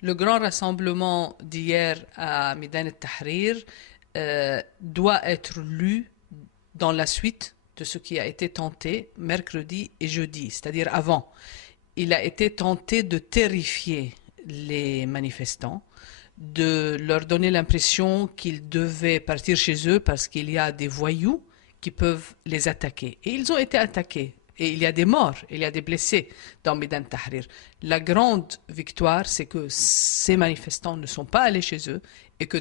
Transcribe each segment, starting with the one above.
Le grand rassemblement d'hier à Midan el-Tahrir doit être lu dans la suite de ce qui a été tenté mercredi et jeudi, c'est-à-dire avant. Il a été tenté de terrifier les manifestants, de leur donner l'impression qu'ils devaient partir chez eux parce qu'il y a des voyous qui peuvent les attaquer. Et ils ont été attaqués. Et il y a des morts, il y a des blessés dans Midan Tahrir. La grande victoire, c'est que ces manifestants ne sont pas allés chez eux et que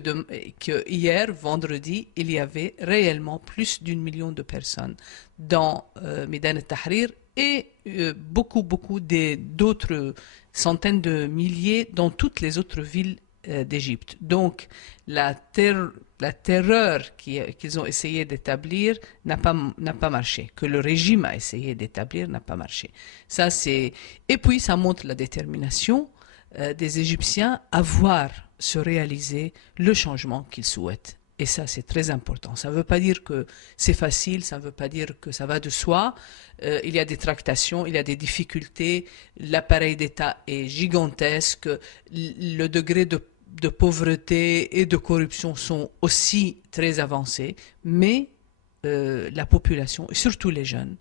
hier, vendredi, il y avait réellement plus d'1 million de personnes dans Midan Tahrir et beaucoup d'autres centaines de milliers dans toutes les autres villes d'Égypte. Donc, la terreur qu'ils ont essayé d'établir n'a pas marché, que le régime a essayé d'établir n'a pas marché. Ça, c'est... Et puis, ça montre la détermination des Égyptiens à voir se réaliser le changement qu'ils souhaitent. Et ça, c'est très important. Ça ne veut pas dire que c'est facile, ça ne veut pas dire que ça va de soi. Il y a des tractations, il y a des difficultés. L'appareil d'État est gigantesque. Le degré de pauvreté et de corruption sont aussi très avancés. Mais la population, et surtout les jeunes,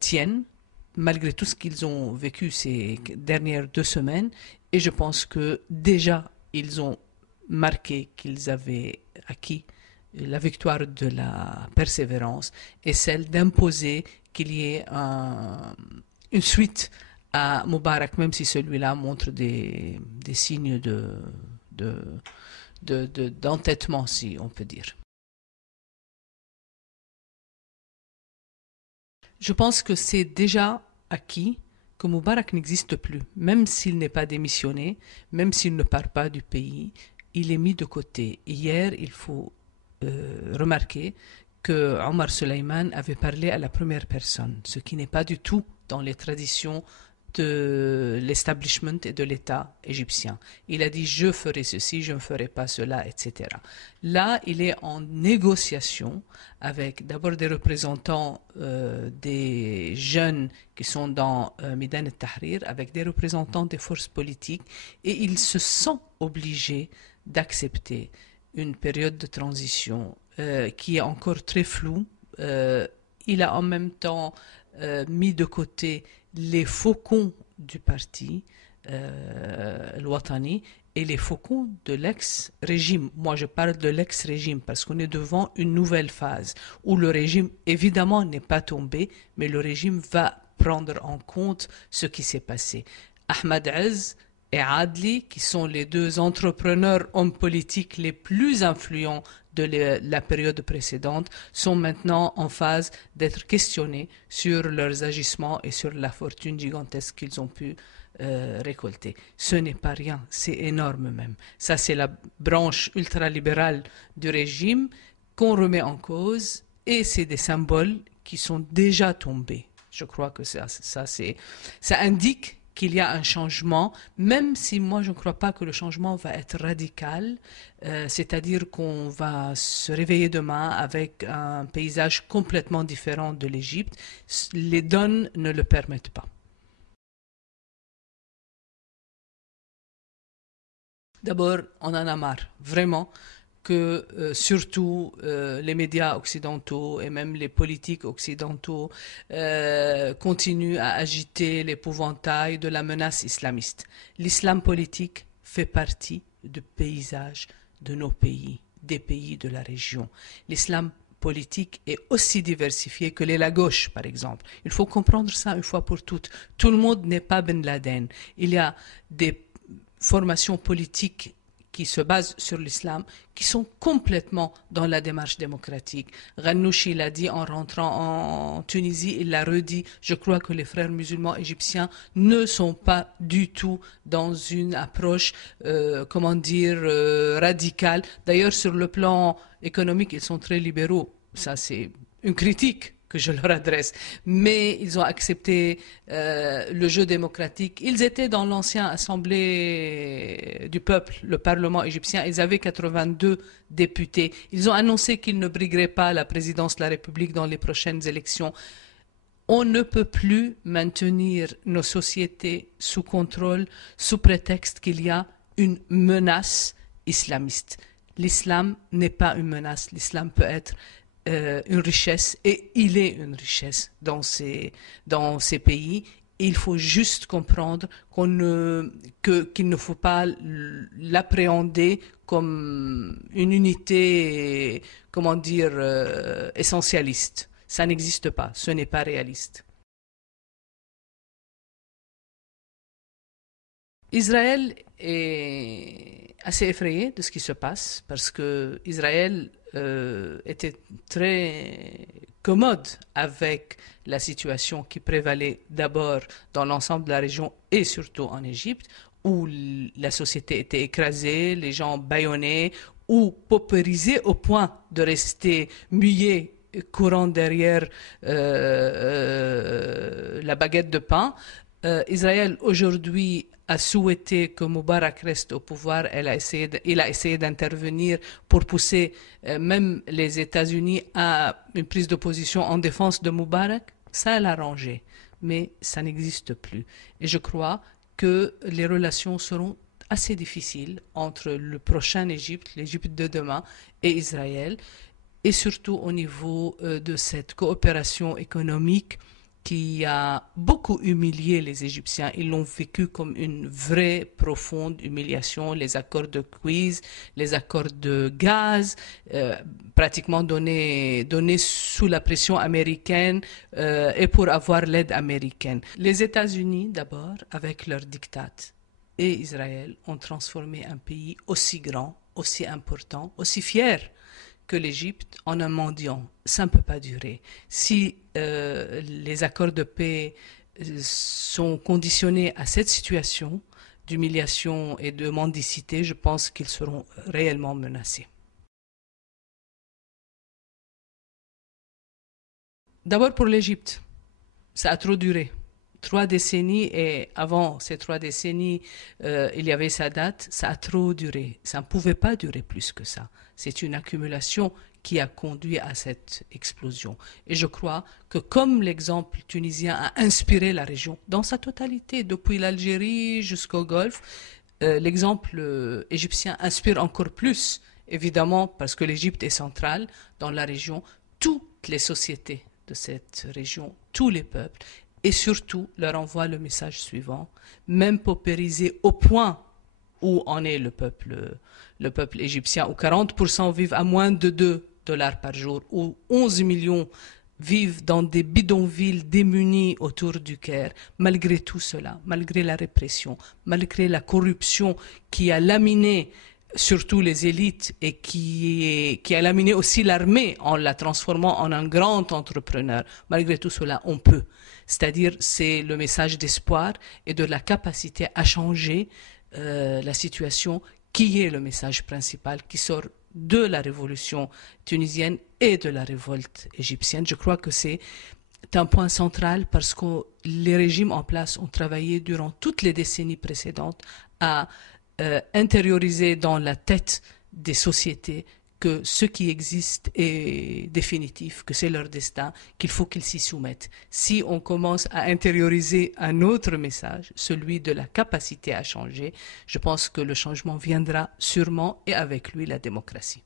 tiennent, malgré tout ce qu'ils ont vécu ces dernières 2 semaines. Et je pense que déjà, ils ont marqué qu'ils avaient acquis la victoire de la persévérance et celle d'imposer qu'il y ait une suite à Moubarak, même si celui-là montre des signes d'entêtement, si on peut dire. Je pense que c'est déjà acquis que Moubarak n'existe plus, même s'il n'est pas démissionné, même s'il ne part pas du pays, il est mis de côté. Hier, il faut remarquer que Omar Suleiman avait parlé à la première personne, ce qui n'est pas du tout dans les traditions de l'establishment et de l'État égyptien. Il a dit je ferai ceci, je ne ferai pas cela, etc. Là, il est en négociation avec d'abord des représentants des jeunes qui sont dans Midan el-Tahrir, avec des représentants des forces politiques, et il se sent obligé d'accepter une période de transition qui est encore très floue. Il a en même temps mis de côté les faucons du parti, l'Ouattani, et les faucons de l'ex-régime. Moi, je parle de l'ex-régime parce qu'on est devant une nouvelle phase où le régime, évidemment, n'est pas tombé, mais le régime va prendre en compte ce qui s'est passé. Ahmed Azz et Adli, qui sont les deux entrepreneurs hommes politiques les plus influents de la période précédente, sont maintenant en phase d'être questionnés sur leurs agissements et sur la fortune gigantesque qu'ils ont pu récolter. Ce n'est pas rien, c'est énorme même. Ça, c'est la branche ultralibérale du régime qu'on remet en cause et c'est des symboles qui sont déjà tombés. Je crois que ça indique qu'il y a un changement, même si moi je ne crois pas que le changement va être radical, c'est-à-dire qu'on va se réveiller demain avec un paysage complètement différent de l'Égypte. Les donnes ne le permettent pas. D'abord, on en a marre, vraiment, que surtout les médias occidentaux et même les politiques occidentaux continuent à agiter l'épouvantail de la menace islamiste. L'islam politique fait partie du paysage de nos pays, des pays de la région. L'islam politique est aussi diversifié que la gauche, par exemple. Il faut comprendre ça une fois pour toutes. Tout le monde n'est pas Ben Laden. Il y a des formations politiques qui se basent sur l'islam, qui sont complètement dans la démarche démocratique. Ghannouchi l'a dit en rentrant en Tunisie, il l'a redit, je crois que les frères musulmans égyptiens ne sont pas du tout dans une approche, radicale. D'ailleurs, sur le plan économique, ils sont très libéraux. Ça, c'est une critique que je leur adresse, mais ils ont accepté le jeu démocratique. Ils étaient dans l'ancienne Assemblée du peuple, le Parlement égyptien, ils avaient 82 députés. Ils ont annoncé qu'ils ne brigueraient pas la présidence de la République dans les prochaines élections. On ne peut plus maintenir nos sociétés sous contrôle sous prétexte qu'il y a une menace islamiste. L'islam n'est pas une menace, l'islam peut être une richesse, et il est une richesse dans ces pays. Il faut juste comprendre qu'il ne faut pas l'appréhender comme une unité, comment dire, essentialiste. Ça n'existe pas, ce n'est pas réaliste. Israël est assez effrayé de ce qui se passe parce que Israël était très commode avec la situation qui prévalait d'abord dans l'ensemble de la région et surtout en Égypte, où la société était écrasée, les gens bâillonnés ou paupérisés au point de rester muets courant derrière la baguette de pain. Israël aujourd'hui a souhaité que Moubarak reste au pouvoir. Il a essayé d'intervenir pour pousser même les États-Unis à une prise de position en défense de Moubarak. Ça l'a arrangé, mais ça n'existe plus. Et je crois que les relations seront assez difficiles entre le prochain Égypte, l'Égypte de demain, et Israël, et surtout au niveau de cette coopération économique qui a beaucoup humilié les Égyptiens. Ils l'ont vécu comme une vraie profonde humiliation. Les accords de quiz, les accords de gaz, pratiquement donnés sous la pression américaine et pour avoir l'aide américaine. Les États-Unis, d'abord, avec leur diktat, et Israël ont transformé un pays aussi grand, aussi important, aussi fier que l'Égypte en un mendiant. Ça ne peut pas durer. Si les accords de paix sont conditionnés à cette situation d'humiliation et de mendicité, je pense qu'ils seront réellement menacés. D'abord pour l'Égypte, ça a trop duré. 3 décennies, et avant ces 3 décennies, il y avait Sadat, ça a trop duré. Ça ne pouvait pas durer plus que ça. C'est une accumulation qui a conduit à cette explosion. Et je crois que comme l'exemple tunisien a inspiré la région dans sa totalité, depuis l'Algérie jusqu'au Golfe, l'exemple égyptien inspire encore plus, évidemment, parce que l'Égypte est centrale dans la région, toutes les sociétés de cette région, tous les peuples, et surtout leur envoie le message suivant, même paupérisé au point où en est le peuple égyptien, où 40% vivent à moins de 2 dollars par jour, où 11 millions vivent dans des bidonvilles démunis autour du Caire. Malgré tout cela, malgré la répression, malgré la corruption qui a laminé surtout les élites et qui a laminé aussi l'armée en la transformant en un grand entrepreneur, malgré tout cela, on peut. C'est-à-dire, c'est le message d'espoir et de la capacité à changer la situation qui est le message principal qui sort de la révolution tunisienne et de la révolte égyptienne. Je crois que c'est un point central parce que les régimes en place ont travaillé durant toutes les décennies précédentes à intérioriser dans la tête des sociétés que ce qui existe est définitif, que c'est leur destin, qu'il faut qu'ils s'y soumettent. Si on commence à intérioriser un autre message, celui de la capacité à changer, je pense que le changement viendra sûrement et avec lui la démocratie.